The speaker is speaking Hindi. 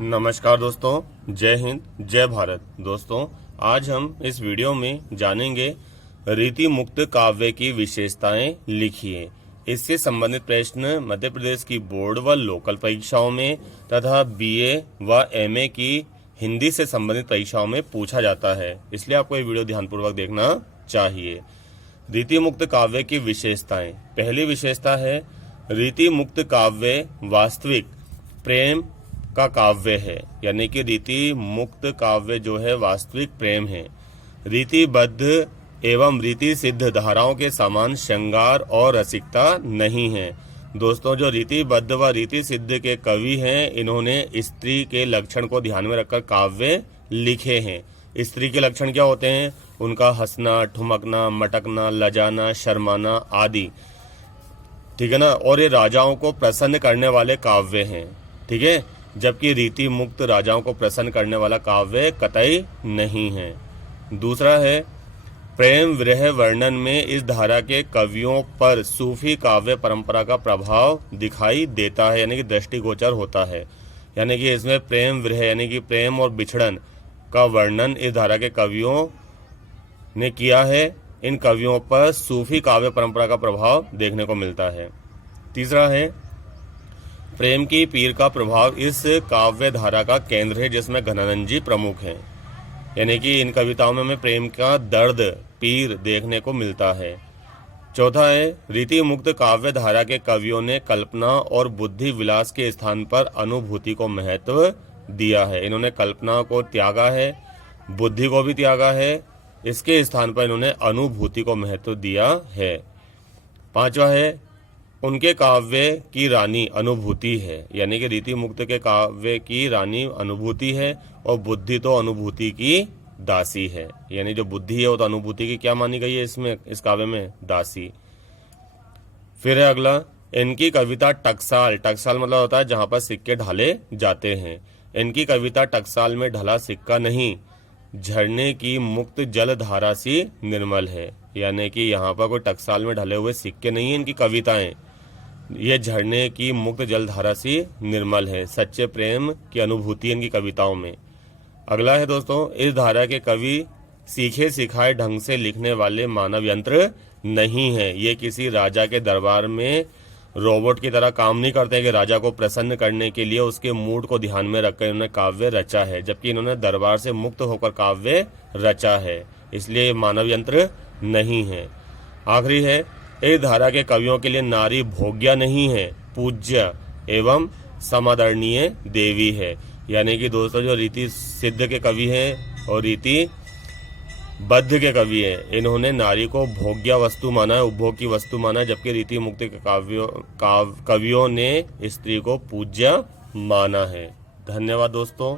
नमस्कार दोस्तों, जय हिंद, जय भारत। दोस्तों, आज हम इस वीडियो में जानेंगे रीति मुक्त काव्य की विशेषताएं लिखिए। इससे संबंधित प्रश्न मध्य प्रदेश की बोर्ड व लोकल परीक्षाओं में तथा बीए व एमए की हिंदी से संबंधित परीक्षाओं में पूछा जाता है, इसलिए आपको ये वीडियो ध्यानपूर्वक देखना चाहिए। रीति मुक्त काव्य की विशेषताएं। पहली विशेषता है रीति मुक्त काव्य वास्तविक प्रेम का काव्य है, यानी कि रीति मुक्त काव्य जो है वास्तविक प्रेम है। रीतिबद्ध एवं रीति सिद्ध धाराओं के समान श्रृंगार और रसिकता नहीं है। दोस्तों, जो रीतिबद्ध व रीति सिद्ध के कवि हैं, इन्होंने स्त्री के लक्षण को ध्यान में रखकर काव्य लिखे हैं। स्त्री के लक्षण क्या होते हैं? उनका हंसना, ठुमकना, मटकना, लजाना, शर्माना आदि, ठीक है ना। और ये राजाओं को प्रसन्न करने वाले काव्य हैं, ठीक है, जबकि रीति मुक्त राजाओं को प्रसन्न करने वाला काव्य कतई नहीं है। दूसरा है प्रेम विरह वर्णन में इस धारा के कवियों पर सूफी काव्य परंपरा का प्रभाव दिखाई देता है, यानी कि दृष्टिगोचर होता है। यानी कि इसमें प्रेम विरह यानी कि प्रेम और बिछड़न का वर्णन इस धारा के कवियों ने किया है। इन कवियों पर सूफी काव्य परंपरा का प्रभाव देखने को मिलता है। तीसरा है प्रेम की पीर का प्रभाव इस काव्य धारा का केंद्र है, जिसमें घनानंद जी प्रमुख हैं। यानी कि इन कविताओं में हमें प्रेम का दर्द, पीर देखने को मिलता है। चौथा है रीति मुक्त काव्य धारा के कवियों ने कल्पना और बुद्धि विलास के स्थान पर अनुभूति को महत्व दिया है। इन्होंने कल्पना को त्यागा है, बुद्धि को भी त्यागा है, इसके स्थान पर इन्होंने अनुभूति को महत्व दिया है। पांचवा है उनके काव्य की रानी अनुभूति है, यानी कि रीति मुक्त के काव्य की रानी अनुभूति है और बुद्धि तो अनुभूति की दासी है। यानी जो बुद्धि है वो तो अनुभूति की क्या मानी गई है इसमें, इस काव्य में, दासी। फिर है अगला इनकी कविता टकसाल। टकसाल मतलब होता है जहां पर सिक्के ढाले जाते हैं। इनकी कविता टकसाल में ढला सिक्का नहीं, झरने की मुक्त जल धारा सी निर्मल है। यानी कि यहाँ पर कोई टकसाल में ढले हुए सिक्के नहीं है इनकी कविताएं, ये झरने की मुक्त जलधारा सी निर्मल है। सच्चे प्रेम की अनुभूति इनकी कविताओं में। अगला है दोस्तों, इस धारा के कवि सीखे सिखाए ढंग से लिखने वाले मानव यंत्र नहीं है। ये किसी राजा के दरबार में रोबोट की तरह काम नहीं करते कि राजा को प्रसन्न करने के लिए उसके मूड को ध्यान में रखकर इन्होंने काव्य रचा है, जबकि इन्होंने दरबार से मुक्त होकर काव्य रचा है, इसलिए मानव यंत्र नहीं है। आखिरी है इस धारा के कवियों के लिए नारी भोग्या नहीं है, पूज्य एवं समादरणीय देवी है। यानी कि दोस्तों, जो रीति सिद्ध के कवि हैं और रीति बद्ध के कवि हैं, इन्होंने नारी को भोग्या वस्तु माना है, उपभोग की वस्तु माना है, जबकि रीति मुक्त के कवियों ने स्त्री को पूज्य माना है। धन्यवाद दोस्तों।